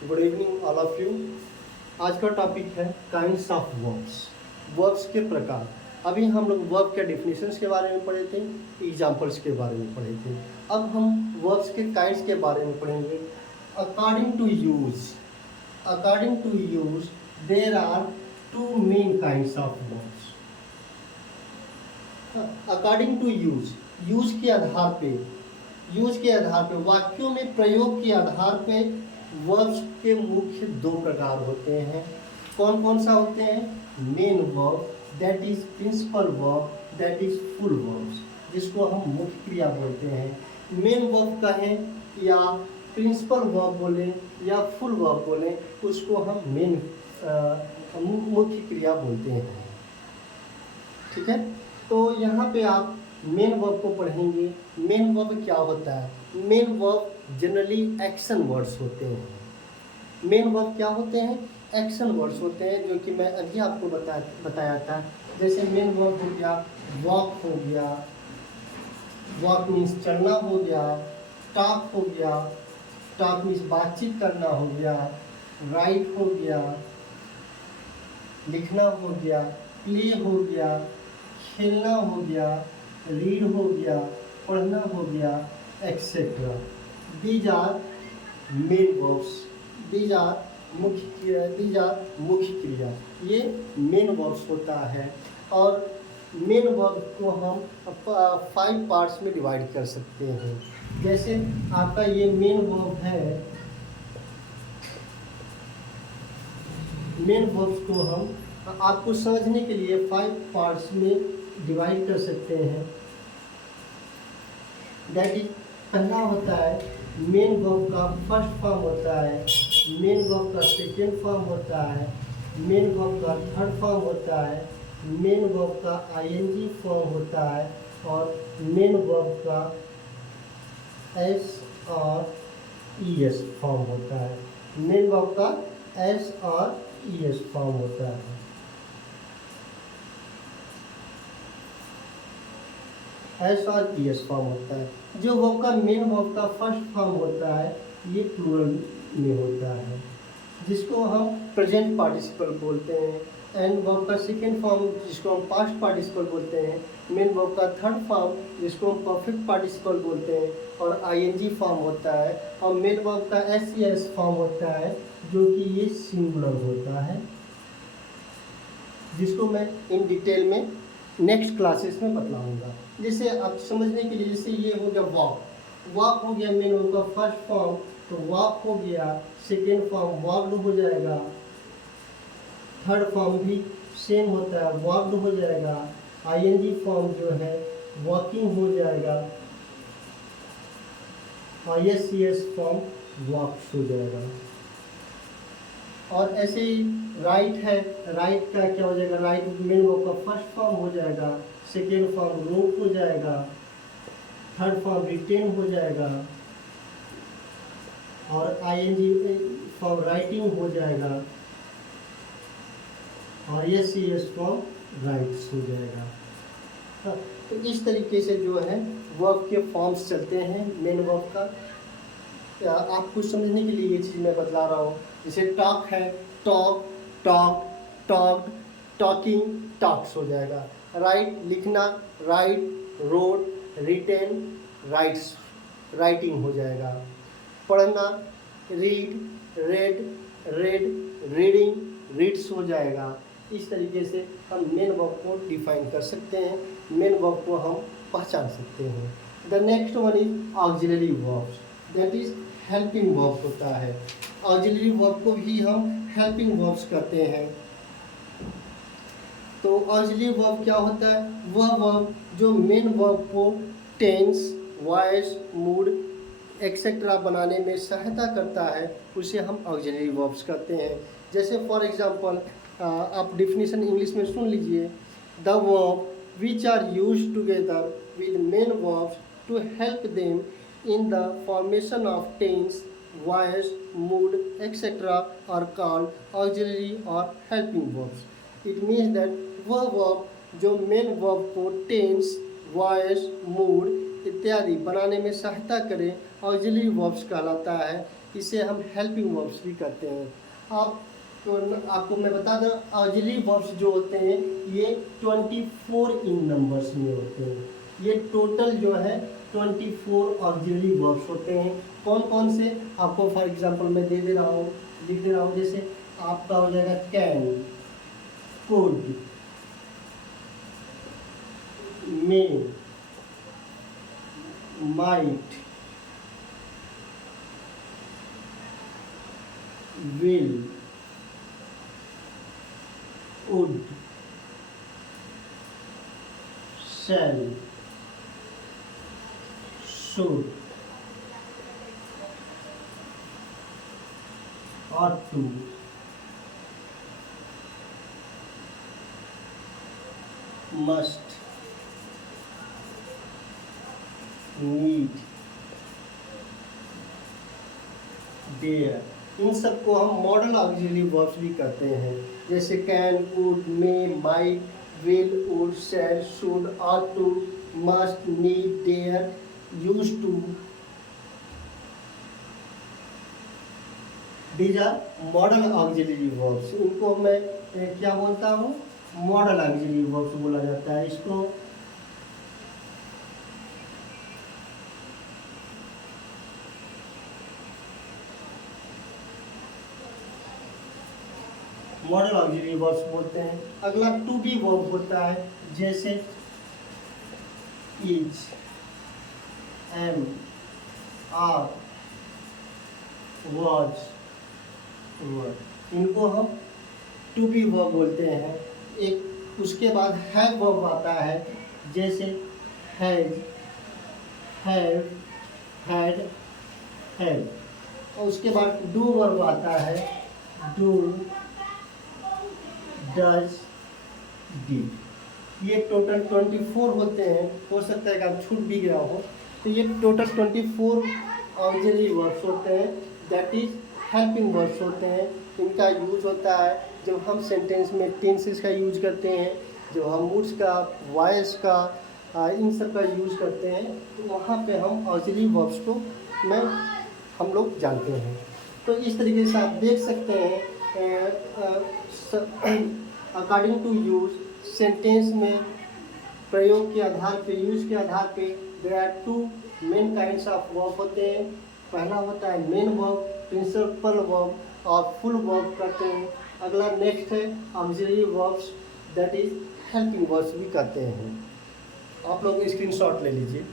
Good evening all of you. आज का topic है काइंड्स ऑफ वर्ब्स, वर्ब्स के प्रकार। अभी हम लोग वर्ब के डिफिनेशंस के बारे में पढ़े थे, एग्जाम्पल्स के बारे में पढ़े थे। अब हम वर्ब्स के काइंड्स के बारे में पढ़ेंगे। According to use there are two main kinds of verbs. According to use के आधार पे वाक्यों में प्रयोग के आधार पे वर्ब्स के मुख्य दो प्रकार होते हैं। कौन कौन सा होते हैं? Main verb, that is principal verb, that is full verbs, जिसको हम मुख्य क्रिया बोलते हैं। मेन वर्ब कहें या प्रिंसिपल वर्ब बोलें या फुल वर्ब बोलें, उसको हम मेन मुख्य क्रिया बोलते हैं। ठीक है, तो यहाँ पे आप मेन वर्ब को पढ़ेंगे। मेन वर्ब क्या होता है? Main verb generally action words होते हैं। मेन वर्ब क्या होते हैं? एक्शन वर्ड्स होते हैं, जो कि मैं अभी आपको बताया था। जैसे मेन वर्ब हो गया, वॉक हो गया, वॉक मीन्स चलना हो गया, टॉक हो गया, टॉक मीन्स बातचीत करना हो गया, राइट हो गया, लिखना हो गया, प्ले हो गया, खेलना हो गया, रीड हो गया, पढ़ना हो गया, etcetera. These are main verbs, these are मुख्य क्रिया। ये मेन वर्ब्स होता है। और मेन वर्ब को हम 5 पार्ट्स में डिवाइड कर सकते हैं। जैसे आपका ये मेन वर्ब है, मेन वर्ब्स को हम आपको समझने के लिए 5 पार्ट्स में डिवाइड कर सकते हैं। दैट इज, पहला होता है मेन वर्ब का फर्स्ट फॉर्म होता है, मेन वर्ब का सेकेंड फॉर्म होता है, मेन वर्ब का थर्ड फॉर्म होता है, मेन वर्ब का आईएनजी फॉर्म होता है, और मेन वर्ब का एस और ईएस फॉर्म होता है। मेन वर्ब का एस और ईएस फॉर्म होता है। एस और ईएस फॉर्म होता है। जो वर्ब का मेन वर्ब का फर्स्ट फॉर्म होता है, ये प्लूरल में होता है, जिसको हम प्रेजेंट पार्टिसिपल बोलते हैं। एंड वर्ब का सेकेंड फॉर्म, जिसको हम पास्ट पार्टिसिपल बोलते हैं। मेन वर्ब का थर्ड फॉर्म, जिसको हम परफेक्ट पार्टिसिपल बोलते हैं, और आईएनजी फॉर्म होता है। और मेन वर्ब का एसईएस फॉर्म होता है, जो कि ये सिंगुलर होता है, जिसको मैं इन डिटेल में नेक्स्ट क्लासेस में बतलाऊंगा। जैसे आप समझने के लिए, जैसे ये हो गया वॉक, वॉक हो गया मेन वर्ब का फर्स्ट फॉर्म, तो वॉक हो गया, सेकेंड फॉर्म वॉक्ड हो जाएगा, थर्ड फॉर्म भी सेम होता है, वॉक्ड हो जाएगा, आईएनजी फॉर्म जो है वॉकिंग हो जाएगा, और एसईएस फॉर्म वॉक्स हो जाएगा। और ऐसे ही राइट है, राइट का क्या हो जाएगा? राइट मेन वर्ब का फर्स्ट फॉर्म हो जाएगा, सेकेंड फॉर्म रोट हो जाएगा, थर्ड फॉर्म रिटेन हो जाएगा, और आईएनजी फॉर्म राइटिंग हो जाएगा, और एसईएस फॉर्म राइट्स हो जाएगा। हाँ, तो इस तरीके से जो है वर्ब के फॉर्म्स चलते हैं मेन वर्ब का। आपको समझने के लिए ये चीज़ मैं बतला रहा हूँ। जैसे टॉक है, talk, talk, talked, talking, talks हो जाएगा। राइट लिखना, write, wrote, written, writes, writing हो जाएगा। पढ़ना, read, read, read, reading, reads हो जाएगा। इस तरीके से हम मेन वर्ब को डिफाइन कर सकते हैं, मेन वर्ब को हम पहचान सकते हैं। The next one is auxiliary verbs, that is helping verbs होता है। ऑक्सिलरी वर्ब को भी हम हेल्पिंग वर्ब्स कहते हैं। तो ऑक्सिलरी वर्ब क्या होता है? वह वर्ब जो मेन वर्ब को टेंस, वॉइस, मूड एक्सेट्रा बनाने में सहायता करता है, उसे हम ऑक्सिलरी वर्ब्स कहते हैं। जैसे फॉर एग्जांपल, आप डिफिनीशन इंग्लिश में सुन लीजिए। The verb which are used together with main verbs to help them in the formation of tense, voice, mood, etc. are called auxiliary or helping verbs. It means that वह verb जो main verb को tense, voice, mood इत्यादि बनाने में सहायता करे, auxiliary verbs कहलाता है। इसे हम हेल्पिंग वर्ब्स भी कहते हैं। आप तो आपको मैं बता दूं, ऑक्सिलरी वर्ब्स जो होते हैं ये 24 इन नंबर्स में होते हैं। ये टोटल जो है 24 ऑक्सिलरी वर्ब्स होते हैं। कौन कौन से आपको फॉर एग्जांपल मैं दे दे रहा हूँ, लिख दे रहा हूँ। जैसे आपका हो जाएगा can, could, may, might, will, would, shall, should, ought to, must, need, dare, इन सबको हम मॉडल ऑक्सिलरी वर्ब्स भी कहते हैं। जैसे can, could, may, might, will, would, shall, should, ought to, must, need, dare, use to, these are modal auxiliary verbs. इनको मैं क्या बोलता हूँ, मॉडल ऑक्सिलरी वर्ब्स बोला जाता है इसको। मॉडल ऑक्सिलरी वर्ब्स बोलते हैं। अगला टू बी वर्ब होता है, जैसे इज, एम, आर, वाज, वर, इनको हम टू बी वर्ब बोलते हैं। एक उसके बाद हैव वर्ब आता है, जैसे हैज, हैव, हैड, हैव। और उसके बाद डू वर्ब आता है, डू, डज, डिड। ये टोटल 24 होते हैं। हो सकता है कि आप छूट भी गया हो। तो ये टोटल 24 ऑक्सिलरी वर्ब्स होते हैं, दैट इज हेल्पिंग वर्ब्स होते हैं। इनका यूज होता है जब हम सेंटेंस में टेंसेस का यूज करते हैं, जब हम मूड्स का, वॉइस का, इन सब का यूज करते हैं, तो वहाँ पे हम ऑक्सिलरी वर्ब्स को हम लोग जानते हैं। तो इस तरीके से आप देख सकते हैं अकॉर्डिंग टू यूज, सेंटेंस में प्रयोग के आधार पे, यूज के आधार पे there are two main kinds of verb होते हैं। पहला होता है मेन वर्ब, प्रिंसिपल वर्ब और फुल वर्ब कहते हैं। अगला नेक्स्ट है auxiliary verbs, that is helping verbs भी कहते हैं। आप लोग स्क्रीनशॉट ले लीजिए।